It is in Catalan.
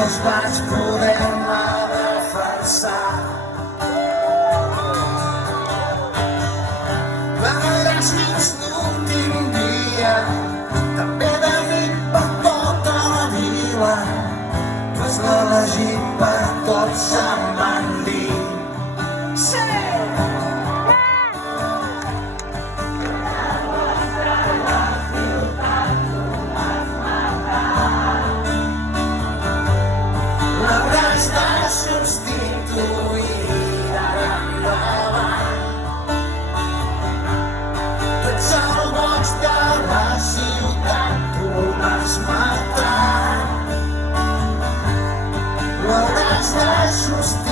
sols vaig poder-me defensar. Parlaràs fins l'últim dia, també de mi per tota la vila. Tu has l'elegit per tots em van dir. Sí! Substituir ara endavant. Tu ets el boig de la ciutat, tu m'has matat. L'hauràs de substituir.